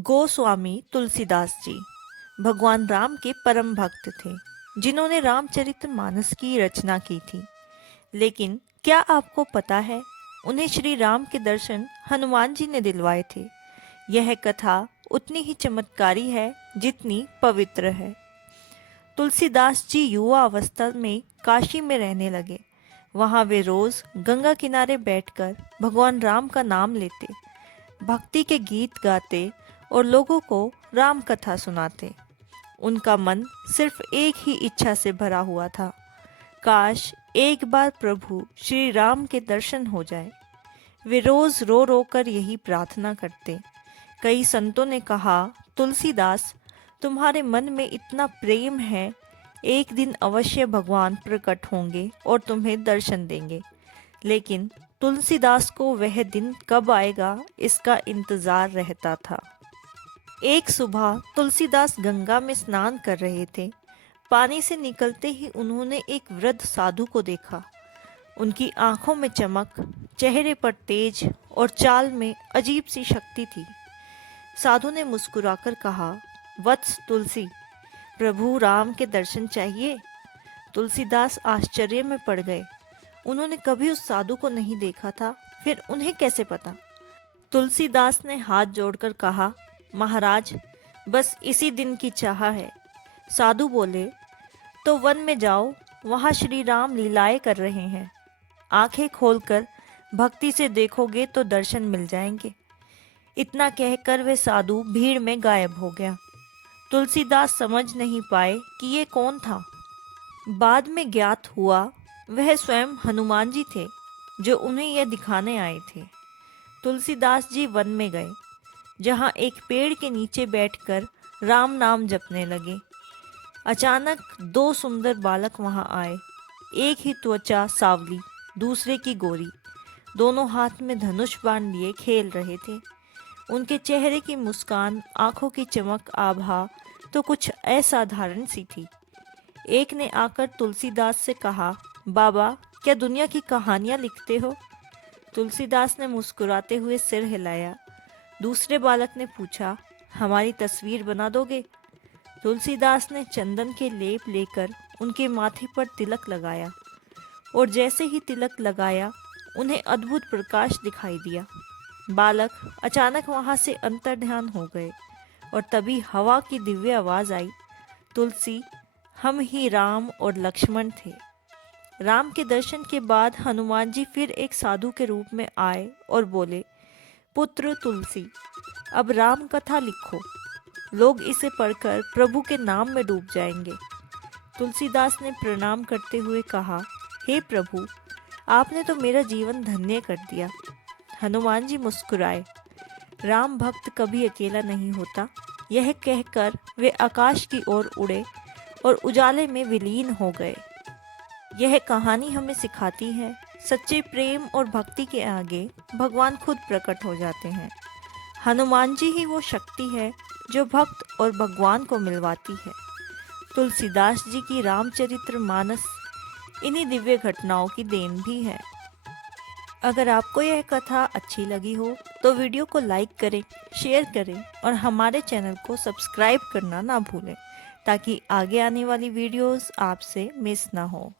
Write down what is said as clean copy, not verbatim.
गोस्वामी तुलसीदास जी भगवान राम के परम भक्त थे, जिन्होंने रामचरितमानस की रचना की थी। लेकिन क्या आपको पता है, उन्हें श्री राम के दर्शन हनुमान जी ने दिलवाए थे। यह कथा उतनी ही चमत्कारी है जितनी पवित्र है। तुलसीदास जी युवा अवस्था में काशी में रहने लगे। वहाँ वे रोज गंगा किनारे बैठकर भगवान राम का नाम लेते, भक्ति के गीत गाते और लोगों को राम कथा सुनाते। उनका मन सिर्फ एक ही इच्छा से भरा हुआ था, काश एक बार प्रभु श्री राम के दर्शन हो जाए। वे रोज रो रो कर यही प्रार्थना करते। कई संतों ने कहा, तुलसीदास, तुम्हारे मन में इतना प्रेम है, एक दिन अवश्य भगवान प्रकट होंगे और तुम्हें दर्शन देंगे। लेकिन तुलसीदास को वह दिन कब आएगा, इसका इंतजार रहता था। एक सुबह तुलसीदास गंगा में स्नान कर रहे थे। पानी से निकलते ही उन्होंने एक वृद्ध साधु को देखा। उनकी आंखों में चमक, चेहरे पर तेज और चाल में अजीब सी शक्ति थी। साधु ने मुस्कुराकर कहा, वत्स तुलसी, प्रभु राम के दर्शन चाहिए। तुलसीदास आश्चर्य में पड़ गए। उन्होंने कभी उस साधु को नहीं देखा था, फिर उन्हें कैसे पता? तुलसीदास ने हाथ जोड़कर कहा, महाराज, बस इसी दिन की चाह है। साधु बोले, तो वन में जाओ, वहाँ श्री राम लीलाएं कर रहे हैं। आंखें खोलकर भक्ति से देखोगे तो दर्शन मिल जाएंगे। इतना कहकर वे साधु भीड़ में गायब हो गया। तुलसीदास समझ नहीं पाए कि ये कौन था। बाद में ज्ञात हुआ, वह स्वयं हनुमान जी थे, जो उन्हें यह दिखाने आए थे। तुलसीदास जी वन में गए, जहाँ एक पेड़ के नीचे बैठकर राम नाम जपने लगे। अचानक दो सुंदर बालक वहाँ आए। एक ही त्वचा सावली, दूसरे की गोरी। दोनों हाथ में धनुष बाण लिए खेल रहे थे। उनके चेहरे की मुस्कान, आंखों की चमक आभा तो कुछ असाधारण सी थी। एक ने आकर तुलसीदास से कहा, बाबा, क्या दुनिया की कहानियाँ लिखते हो? तुलसीदास ने मुस्कुराते हुए सिर हिलाया। दूसरे बालक ने पूछा, हमारी तस्वीर बना दोगे? तुलसीदास ने चंदन के लेप लेकर उनके माथे पर तिलक लगाया, और जैसे ही तिलक लगाया, उन्हें अद्भुत प्रकाश दिखाई दिया। बालक अचानक वहां से अंतर्ध्यान हो गए, और तभी हवा की दिव्य आवाज आई, तुलसी, हम ही राम और लक्ष्मण थे। राम के दर्शन के बाद हनुमान जी फिर एक साधु के रूप में आए और बोले, पुत्र तुलसी, अब राम कथा लिखो। लोग इसे पढ़कर प्रभु के नाम में डूब जाएंगे। तुलसीदास ने प्रणाम करते हुए कहा, हे प्रभु, आपने तो मेरा जीवन धन्य कर दिया। हनुमान जी मुस्कुराए। राम भक्त कभी अकेला नहीं होता। यह कहकर वे आकाश की ओर उड़े और उजाले में विलीन हो गए। यह कहानी हमें सिखाती है, सच्चे प्रेम और भक्ति के आगे भगवान खुद प्रकट हो जाते हैं। हनुमान जी ही वो शक्ति है जो भक्त और भगवान को मिलवाती है। तुलसीदास जी की रामचरितमानस इन्हीं दिव्य घटनाओं की देन भी है। अगर आपको यह कथा अच्छी लगी हो तो वीडियो को लाइक करें, शेयर करें और हमारे चैनल को सब्सक्राइब करना ना भूलें, ताकि आगे आने वाली वीडियोस आपसे मिस ना हो।